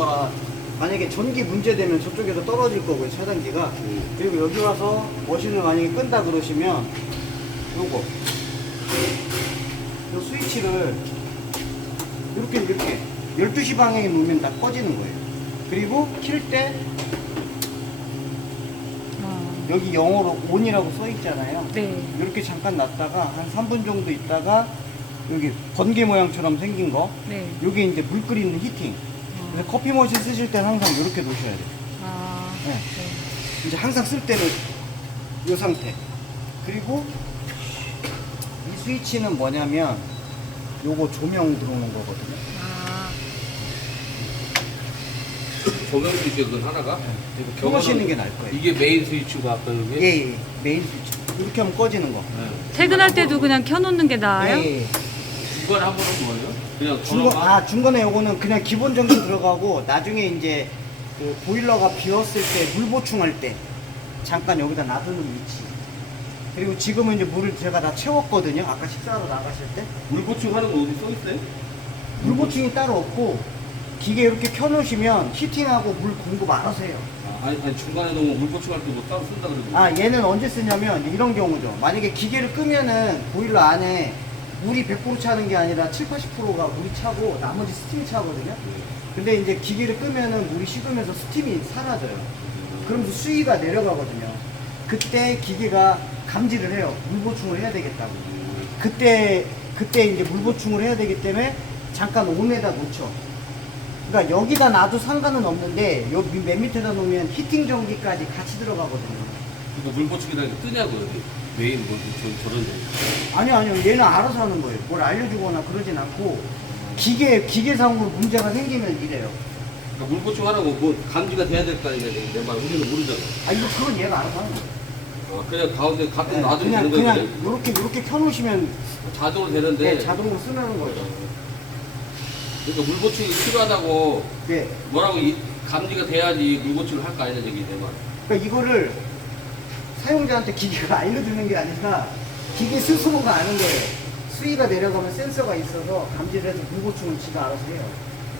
거라 만약에 전기 문제되면 저쪽에서 떨어질 거고요, 차단기가. 그리고 여기 와서 머신을 만약에 끈다 그러시면 요거 요 스위치를 이렇게 12시 방향에 놓으면 다 꺼지는 거예요. 그리고 킬 때 여기 영어로 ON이라고 써 있잖아요. 네. 이렇게 잠깐 놨다가 한 3분 정도 있다가 여기 번개 모양처럼 생긴 거, 네. 요게 이제 물 끓이는 히팅. 그래서 커피 머신 쓰실 때는 항상 이렇게 놓으셔야 돼요. 아. 네. 네. 이제 항상 쓸 때는 이 상태. 그리고 이 스위치는 뭐냐면 요거 조명 들어오는 거거든요. 아. 조명 스위치 그건 하나가? 이거 켜놓으시는 게 나을 거예요. 이게 메인 스위치가 아까 이게? 예, 메인 스위치. 이렇게 하면 꺼지는 거. 네. 퇴근할 때도 그냥 켜놓는 게 나아요? 예. 중간 한 번은 뭐예요? 그냥 중간에 요거는 그냥 기본 정도 들어가고 나중에 이제 그 보일러가 비었을 때 물 보충할 때 잠깐 여기다 놔두는 위치. 그리고 지금은 이제 물을 제가 다 채웠거든요. 아까 식사하러 나가실 때. 물 보충하는 거 어디 써 있어요? 물 보충이 따로 없고 기계 이렇게 켜놓으시면 히팅하고 물 공급 알아서 해요. 아니 중간에 너무 물 보충할 때 뭐 따로 쓴다 그러고. 아, 얘는 언제 쓰냐면 이런 경우죠. 만약에 기계를 끄면은 보일러 안에 물이 100% 차는 게 아니라 7, 80%가 물이 차고 나머지 스팀이 차거든요. 근데 이제 기계를 끄면은 물이 식으면서 스팀이 사라져요. 그러면서 수위가 내려가거든요. 그때 기계가 감지를 해요. 물 보충을 해야 되겠다고. 그때 이제 물 보충을 해야 되기 때문에 잠깐 온에다 놓죠. 그러니까 여기다 놔도 상관은 없는데 여기 맨 밑에다 놓으면 히팅 전기까지 같이 들어가거든요. 그거 물 보충이라는 게 뜨냐고 여기 메인 뭐 저런 데. 아니요. 얘는 알아서 하는 거예요. 뭘 알려주거나 그러진 않고 기계상으로 문제가 생기면 이래요. 그러니까 물 보충하라고 뭐 감지가 돼야 될 거 아니냐 내 말 우리는 모르잖아. 아, 이거 그건 얘가 알아서 하는 거예요. 그냥 가운데 가끔 놔두면 그냥 되는 거지. 요렇게 켜놓으시면 자동으로 되는데. 네, 자동으로 쓰는 거죠. 그러니까 물 보충이 필요하다고 네. 뭐라고 감지가 돼야지 물 보충을 할 거 아니냐 얘기 내 말. 그러니까 이거를 사용자한테 기계가 알려주는 게 아니라 기계 스스로가 아는 거예요. 수위가 내려가면 센서가 있어서 감지를 해서 물 보충을 지가 알아서 해요.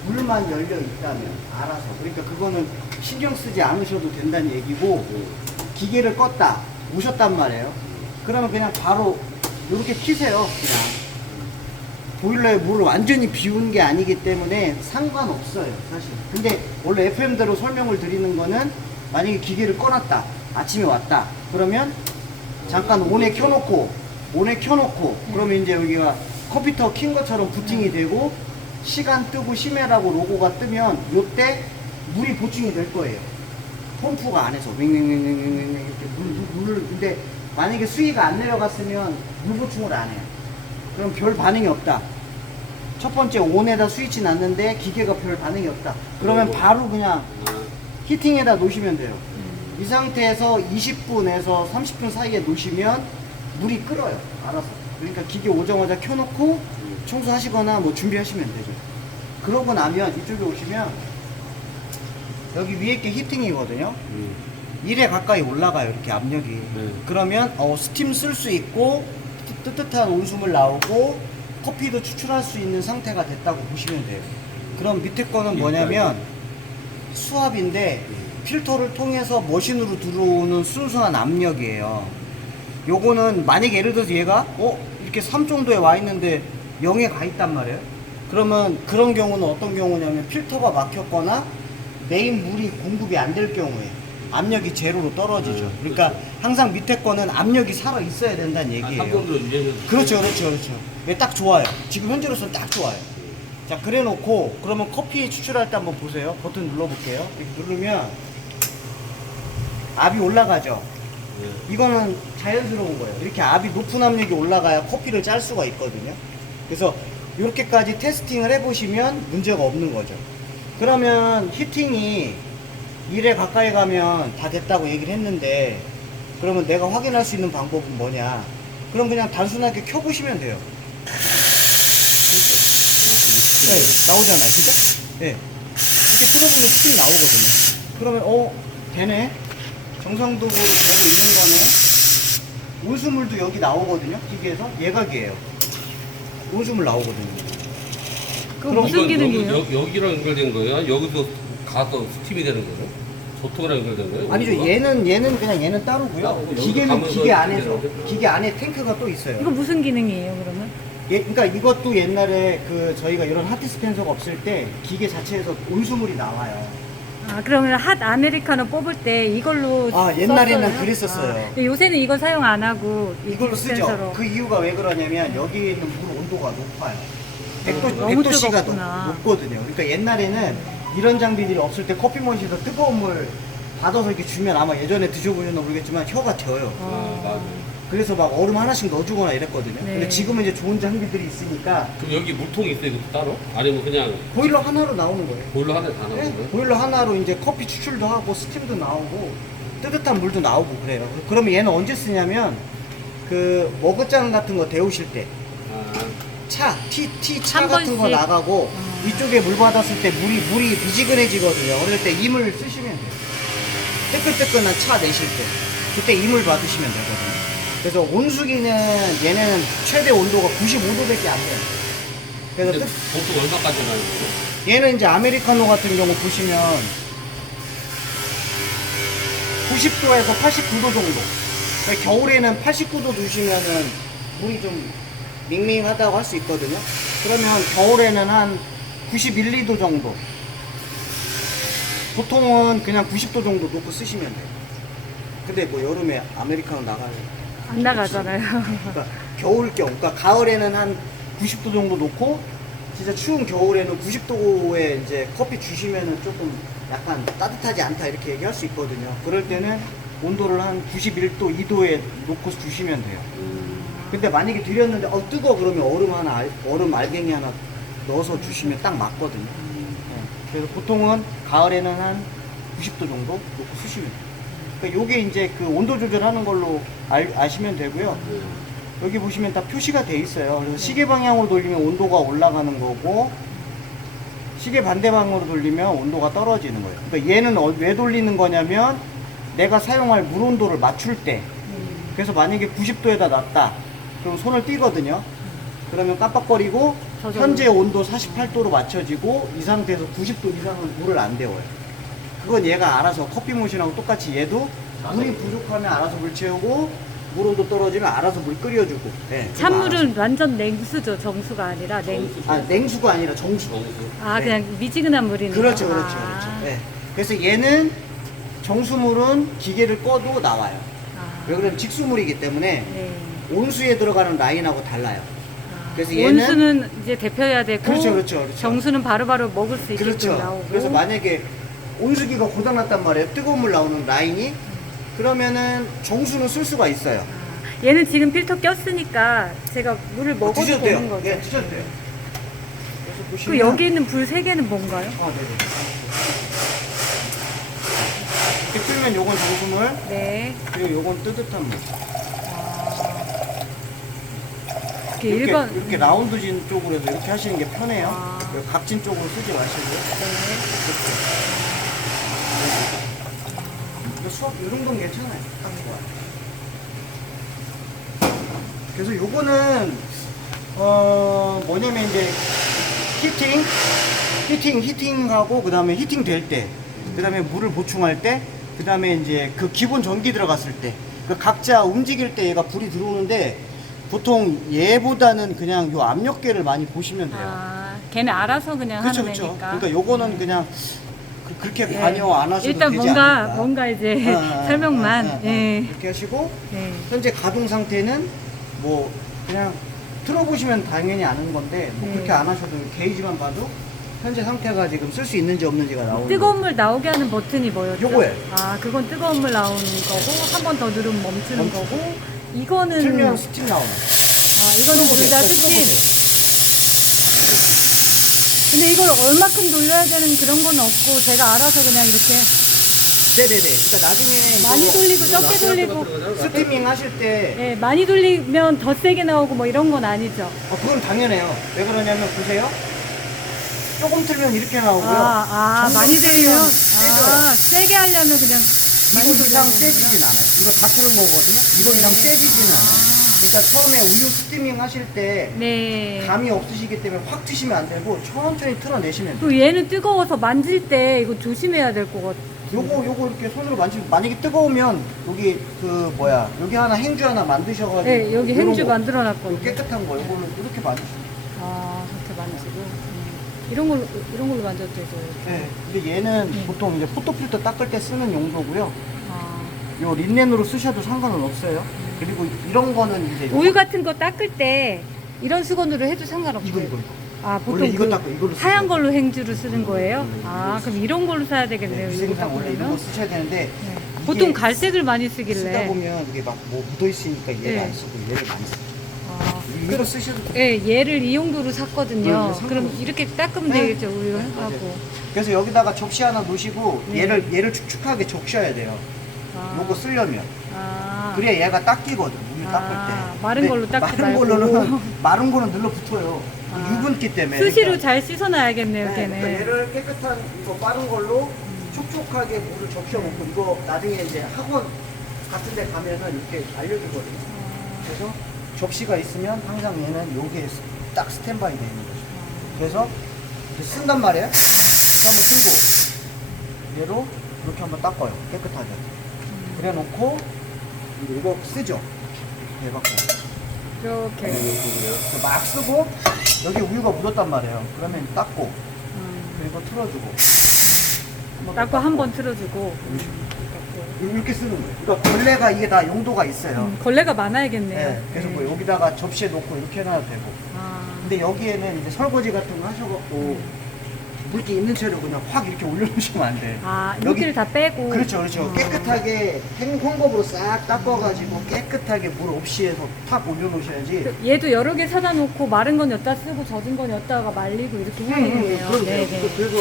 물만 열려 있다면 알아서. 그러니까 그거는 신경 쓰지 않으셔도 된다는 얘기고, 기계를 껐다 오셨단 말이에요. 그러면 그냥 바로 이렇게 키세요. 그냥 보일러에 물을 완전히 비운 게 아니기 때문에 상관없어요, 사실. 근데 원래 FM대로 설명을 드리는 거는 만약에 기계를 꺼놨다, 아침에 왔다, 그러면 잠깐 온에 켜놓고 그러면 이제 여기가 컴퓨터 킨 것처럼 부팅이 되고 시간 뜨고 심해라고 로고가 뜨면 요때 물이 보충이 될 거예요. 펌프가 안에서 윙윙윙윙윙 이렇게 물을. 근데 만약에 수위가 안 내려갔으면 물 보충을 안 해요. 그럼 별 반응이 없다. 첫 번째 온에다 스위치 놨는데 기계가 별 반응이 없다. 그러면 바로 그냥 히팅에다 놓으시면 돼요. 이 상태에서 20분에서 30분 사이에 놓으시면 물이 끓어요. 알아서. 그러니까 기계 오자마자 켜놓고 청소하시거나 뭐 준비하시면 되죠. 그러고 나면 이쪽에 오시면 여기 위에 게 히팅이거든요. 1에 가까이 올라가요. 이렇게 압력이. 그러면 스팀 쓸 수 있고 뜨뜻한 온수물 나오고 커피도 추출할 수 있는 상태가 됐다고 보시면 돼요. 그럼 밑에 거는 뭐냐면 수압인데 필터를 통해서 머신으로 들어오는 순수한 압력이에요. 요거는 만약에 예를 들어서 얘가 이렇게 3 정도에 와 있는데 0에 가 있단 말이에요. 그러면 그런 경우는 어떤 경우냐면 필터가 막혔거나 메인 물이 공급이 안 될 경우에 압력이 제로로 떨어지죠. 그러니까 항상 밑에 거는 압력이 살아 있어야 된다는 얘기예요. 그렇죠. 예, 딱 좋아요. 지금 현재로서는 딱 좋아요. 자, 그래 놓고 그러면 커피 추출할 때 한번 보세요. 버튼 눌러볼게요. 이렇게 누르면 압이 올라가죠. 이거는 자연스러운 거예요. 이렇게 압이 높은 압력이 올라가야 커피를 짤 수가 있거든요. 그래서 이렇게까지 테스팅을 해보시면 문제가 없는 거죠. 그러면 히팅이 1에 가까이 가면 다 됐다고 얘기를 했는데, 그러면 내가 확인할 수 있는 방법은 뭐냐? 그럼 그냥 단순하게 켜보시면 돼요. 네, 나오잖아요. 그죠? 네. 이렇게 틀어보면 스팀이 나오거든요. 그러면 되네? 정상적으로 되고 있는 거네? 온수물도 여기 나오거든요. 기계에서 예각이에요. 온수물 나오거든요. 그거 무슨 기능이에요? 여기랑 연결된 거야? 여기서 가서 스팀이 되는 거예요? 보통이랑 연결된 거예요? 아니죠. 온도가? 얘는 그냥 얘는 따로고요. 따로고, 기계는 여기서 기계 가면서 안에서 이렇게 기계 안에 탱크가 또 있어요. 이거 무슨 기능이에요, 그러면? 그러니까 이것도 옛날에 그 저희가 이런 핫 디스펜서가 없을 때 기계 자체에서 온수물이 나와요. 아, 그러면 핫 아메리카노 뽑을 때 이걸로 아, 옛날에는 썼어요? 그랬었어요. 아, 근데 요새는 이걸 사용 안 하고 이 이걸로 쓰죠. 디스펜서로. 그 이유가 왜 그러냐면 여기에 있는 물 온도가 높아요. 100도, 너무 100도씨가 뜨겁구나. 높거든요. 그러니까 옛날에는 이런 장비들이 없을 때 커피 머신에서 뜨거운 물 받아서 이렇게 주면 아마 예전에 드셔보셨나 모르겠지만 혀가 져요. 아, 맞아. 그래서 막 얼음 하나씩 넣어주거나 이랬거든요. 네. 근데 지금은 이제 좋은 장비들이 있으니까 그럼 여기 물통이 있어요, 이것도 따로? 아니면 그냥 보일러 하나로 나오는 거예요. 보일러 하나에 다 나오는 네, 거예요? 보일러 하나로 이제 커피 추출도 하고 스팀도 나오고 뜨뜻한 물도 나오고 그래요. 그러면 얘는 언제 쓰냐면 그 머그잔 같은 거 데우실 때 아, 차 한 같은 거 번씩. 나가고 이쪽에 물 받았을 때 물이 미지근해지거든요. 그럴 때 이물 쓰시면 돼요. 뜨끈뜨끈한 차 내실 때 그때 이물 받으시면 되거든요. 그래서 온수기는 얘네는 최대 온도가 95도밖에 안 돼요. 그래서 근데 보통 얼마까지 나는 거예요? 얘는 이제 아메리카노 같은 경우 보시면 90도에서 89도 정도. 그러니까 겨울에는 89도 두시면은 물이 좀 밍밍하다고 할 수 있거든요. 그러면 겨울에는 한 91, 2도 정도. 보통은 그냥 90도 정도 놓고 쓰시면 돼요. 근데 뭐 여름에 아메리카노 나가요. 안 나가잖아요. 그러니까 겨울경, 그러니까 가을에는 한 90도 정도 놓고 진짜 추운 겨울에는 90도에 이제 커피 주시면은 조금 약간 따뜻하지 않다 이렇게 얘기할 수 있거든요. 그럴 때는 온도를 한 91도, 2도에 놓고 주시면 돼요. 근데 만약에 드렸는데 뜨거워 그러면 얼음 알갱이 하나 넣어서 주시면 딱 맞거든요. 네. 그래서 보통은 가을에는 한 90도 정도 놓고 쓰시면 돼요. 그러니까 요게 이제 그 온도 조절하는 걸로 아시면 되고요. 여기 보시면 다 표시가 돼 있어요. 그래서 시계 방향으로 돌리면 온도가 올라가는 거고 시계 반대 방향으로 돌리면 온도가 떨어지는 거예요. 그러니까 얘는 왜 돌리는 거냐면 내가 사용할 물 온도를 맞출 때 그래서 만약에 90도에다 놨다 그럼 손을 띄거든요. 그러면 깜빡거리고 저절로. 현재 온도 48도로 맞춰지고 이 상태에서 90도 이상은 물을 안 데워요. 그건 얘가 알아서 커피 머신하고 똑같이 얘도 물이 부족하면 알아서 물 채우고 물 온도 떨어지면 알아서 물 끓여주고. 네, 찬물은 완전 냉수죠, 정수가 아니라 아, 냉수가 아니라 정수. 아, 네. 그냥 미지근한 물이네요. 그렇죠, 그렇죠, 아. 그렇죠. 네. 그래서 얘는 정수물은 기계를 꺼도 나와요. 아. 왜 그러면 직수물이기 때문에 네. 온수에 들어가는 라인하고 달라요. 아. 그래서 얘는 온수는 이제 데펴야 되고 그렇죠, 그렇죠, 그렇죠. 정수는 바로바로 먹을 수 있게끔 그렇죠. 나오고. 그래서 만약에 온수기가 고장났단 말이에요. 뜨거운 물 나오는 라인이 그러면은 정수는 쓸 수가 있어요. 아, 얘는 지금 필터 꼈으니까 제가 물을 먹어도 드셔도 되는 돼요. 거죠. 예, 드셔도 돼요. 그래서 그 보시면 여기 있는 불 3개는 뭔가요? 아, 네네. 이렇게 틀면 요건 정수물, 네. 그리고 요건 뜨뜻한 물. 이렇게 이렇게, 일반 이렇게 라운드진 쪽으로 해서 이렇게 하시는 게 편해요. 아. 여기 각진 쪽으로 쓰지 마시고요. 네. 이렇게. 수압 이 정도는 괜찮아요. 딱 좋아요. 그래서 요거는 뭐냐면 이제 히팅하고 그다음에 히팅 될 때, 그다음에 물을 보충할 때, 그다음에 이제 그 기본 전기 들어갔을 때, 그 각자 움직일 때 얘가 불이 들어오는데 보통 얘보다는 그냥 요 압력계를 많이 보시면 돼요. 아, 걔는 알아서 그냥 그렇죠, 하는 그렇죠. 애니까. 그러니까 요거는 그냥 그렇게 예. 관여 안 하셔도 일단 되지 뭔가 않을까. 뭔가 이제 설명만. 예. 이렇게 하시고 네. 현재 가동 상태는 뭐 그냥 틀어보시면 당연히 아는 건데 뭐 네. 그렇게 안 하셔도 게이지만 봐도 현재 상태가 지금 쓸 수 있는지 없는지가 나오는 뜨거운 물 나오게 하는 버튼이 뭐였죠? 요거예요. 아, 그건 뜨거운 물 나오는 거고 한 번 더 누르면 멈추는 멈추고. 거고 이거는 틀면 스팀 나오는 아, 이거는 틀어보세요. 둘다 네, 스팀. 틀어보세요. 근데 이걸 얼마큼 돌려야 되는 그런 건 없고 제가 알아서 그냥 이렇게 네네네. 그러니까 나중에 많이 이거 돌리고 적게 돌리고 스티밍 하실 때 예, 많이 돌리면 더 세게 나오고 뭐 이런 건 아니죠. 그건 당연해요. 왜 그러냐면 보세요. 조금 틀면 이렇게 나오고요. 많이 정도 돌리면 세져요. 세게 하려면 그냥 많이 이거 이상 돌려야 세지진 되는구나. 않아요. 이거 다 틀은 거거든요. 이거 이상 세지지는 않아요. 그러니까 처음에 우유 스티밍 하실 때 네. 감이 없으시기 때문에 확 트시면 안 되고 천천히 틀어내시면 돼요. 그 얘는 뜨거워서 만질 때 이거 조심해야 될 것 같아. 요거 이렇게 손으로 만지면 만약에 뜨거우면 여기 그 뭐야 여기 하나 행주 하나 만드셔가지고 네, 여기 요런 행주 거, 만들어 놨거든요. 깨끗한 거 요거는 이렇게 만드시면 돼요. 아, 그렇게 만지고. 이런 걸로 만져도 되죠. 이렇게. 네. 근데 얘는 보통 이제 포토필터 닦을 때 쓰는 용도고요. 아. 요 린넨으로 쓰셔도 상관은 없어요. 그리고 이런 거는 이제 우유 같은 거 닦을 때 이런 수건으로 해도 상관없어요. 이거. 아, 보통 원래 이거 그 닦고 이걸로 하얀 쓰세요. 걸로 행주를 쓰는 거예요? 네, 아, 이거 그럼 이런 걸로 사야 되겠네요. 네, 이거 위생상 원래 이런 거 닦으려면. 쓰셔야 되는데 네. 이게 보통 갈색을 많이 쓰다 쓰길래. 보면 이게 막 뭐 묻어 있으니까 얘를 네. 안 쓰고 얘를 많이 쓰고 아, 이거 쓰셔도 돼요. 예, 얘를 이 용도로 샀거든요. 네, 상관없어요. 그럼 이렇게 닦으면 네. 되겠죠, 우유 네, 하고. 맞아요. 그래서 여기다가 접시 하나 놓으시고 네. 얘를 축축하게 적셔야 돼요. 아. 요거 쓰려면 아. 그래야 얘가 닦이거든 우유 아, 닦을 때. 마른 근데 걸로 닦지 마른 말고. 걸로는 마른 거는 눌러 붙어요. 아. 유분기 때문에. 수시로 그러니까. 잘 씻어놔야겠네요, 네, 걔는. 그러니까 얘를 깨끗한 이거 빠른 걸로 촉촉하게 물을 적셔놓고 이거 나중에 이제 학원 같은 데 가면은 이렇게 알려주거든요. 그래서 접시가 있으면 항상 얘는 요게 딱 스탠바이 되어 있는 거죠. 그래서 이렇게 쓴단 말이에요. 이렇게 한번 쓰고 얘로 이렇게 한번 닦아요. 깨끗하게. 그래 놓고 이거 쓰죠. 이렇게 해갖고 이렇게. 막 쓰고 여기 우유가 묻었단 말이에요. 그러면 닦고 음. 그리고 틀어주고 닦고 한 번 틀어주고. 이렇게 쓰는 거예요. 그러니까 걸레가 이게 다 용도가 있어요. 걸레가 많아야겠네요. 네, 그래서 뭐 여기다가 접시에 놓고 이렇게 해놔도 되고. 아. 근데 여기에는 이제 설거지 같은 거 하셔갖고 물기 있는 채로 그냥 확 이렇게 올려놓으시면 안 돼. 아, 여기- 물기를 다 빼고. 그렇죠, 그렇죠. 아. 깨끗하게 헹궈으로 싹 닦아가지고 깨끗하게 물 없이 해서 탁 올려놓으셔야지. 얘도 여러 개 사다 놓고 마른 건 여기다 쓰고 젖은 건 여기다가 말리고 이렇게 해야겠네요. 그럼요. 네, 네. 그래서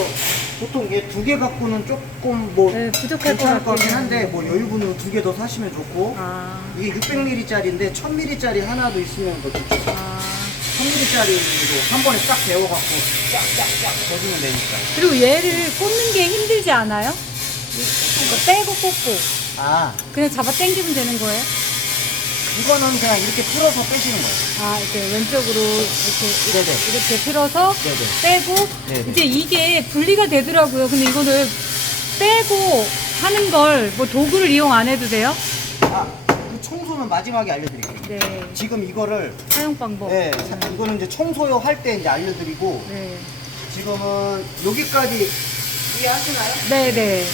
보통 얘 두 개 갖고는 조금 뭐 네, 부족할 괜찮을 것 거긴 같긴 한데 한데. 뭐 여유분으로 두 개 더 사시면 좋고 아. 이게 600ml짜리인데 1000ml짜리 하나도 있으면 더 좋죠. 아. 1000ml짜리로 한 번에 딱 데워갖고 쫙쫙쫙 젖으면 되니까. 그리고 얘를 꽂는 게 힘들지 않아요? 이거 빼고 꽂고 아, 그냥 잡아 당기면 되는 거예요? 이거는 그냥 이렇게 풀어서 빼시는 거예요. 아, 이렇게 왼쪽으로 이렇게 네네. 이렇게 틀어서 네네. 빼고 네네. 이제 이게 분리가 되더라고요. 근데 이거를 빼고 하는 걸 뭐 도구를 이용 안 해도 돼요? 아, 그 청소는 마지막에 알려드릴게요. 네. 지금 이거를 사용 방법. 네, 이거는 이제 청소용 할 때 이제 알려드리고 네. 지금은 여기까지 이해하시나요? 네, 네.